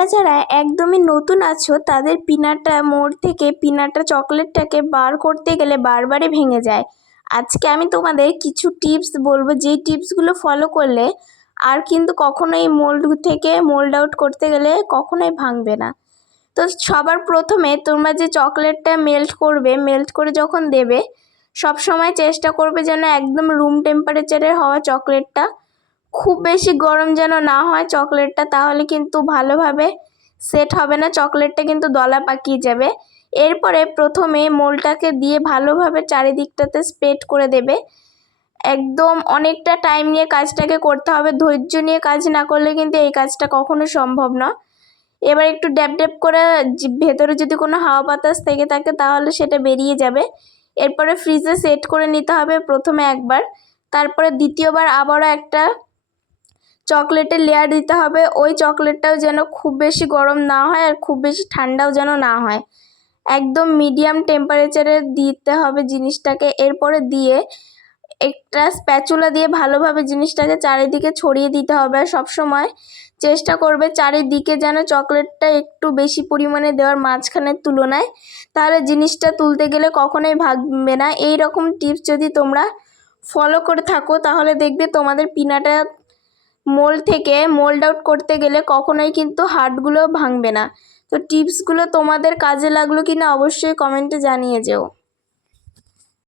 তোমরা যারা একদমই নতুন আছো তাদের পিনাটটা মোড় থেকে পিনাটটা চকলেটটাকে বার করতে গেলে বারবারই ভেঙে যায়। আজকে আমি তোমাদের কিছু টিপস বলবো, যেই টিপসগুলো ফলো করলে আর কিন্তু কখনোই মোল্ড থেকে মোল্ড আউট করতে গেলে কখনোই ভাঙবে না। তো সবার প্রথমে তোমরা যে চকলেটটা মেল্ট করবে, মেল্ট করে যখন দেবে সব সময় চেষ্টা করবে যেন একদম রুম টেম্পারেচারের হওয়া চকলেটটা, খুব বেশি গরম যেন না হয় চকলেটটা, তাহলে কিন্তু ভালোভাবে সেট হবে না, চকলেটটা কিন্তু দলা পাকিয়ে যাবে। এরপরে প্রথমে মোলটাকে দিয়ে ভালোভাবে চারিদিকটাতে স্প্রেড করে দেবে। একদম অনেকটা টাইম নিয়ে কাজটাকে করতে হবে, ধৈর্য নিয়ে কাজ না করলে কিন্তু এই কাজটা কখনো সম্ভব না। এবার একটু ড্যাব ড্যাব করে ভেতরে যদি কোনো হাওয়া বাতাস থেকে থাকে তাহলে সেটা বেরিয়ে যাবে। এরপরে ফ্রিজে সেট করে নিতে হবে প্রথমে একবার, তারপরে দ্বিতীয়বার আবারও একটা চকলেটের লেয়ার দিতে হবে। ওই চকলেটটাও যেন খুব বেশি গরম না হয় আর খুব বেশি ঠান্ডাও যেন না হয়, একদম মিডিয়াম টেম্পারেচারে দিতে হবে জিনিসটাকে। এরপরে দিয়ে একটা স্প্যাচুলা দিয়ে ভালোভাবে জিনিসটাকে চারিদিকে ছড়িয়ে দিতে হবে। আর সবসময় চেষ্টা করবে চারিদিকে যেন চকলেটটা একটু বেশি পরিমাণে দেওয়ার মাঝখানের তুলনায়, তাহলে জিনিসটা তুলতে গেলে কখনোই ভাঙবে না। এই রকম টিপস যদি তোমরা ফলো করে থাকো তাহলে দেখবে তোমাদের পিনাটা মোল্ড থেকে মোল্ড আউট করতে গেলে কখনোই কিন্তু হার্টগুলো ভাঙবে না। তো টিপসগুলো তোমাদের কাজে লাগলো কিনা অবশ্যই কমেন্টে জানিয়ে যেও।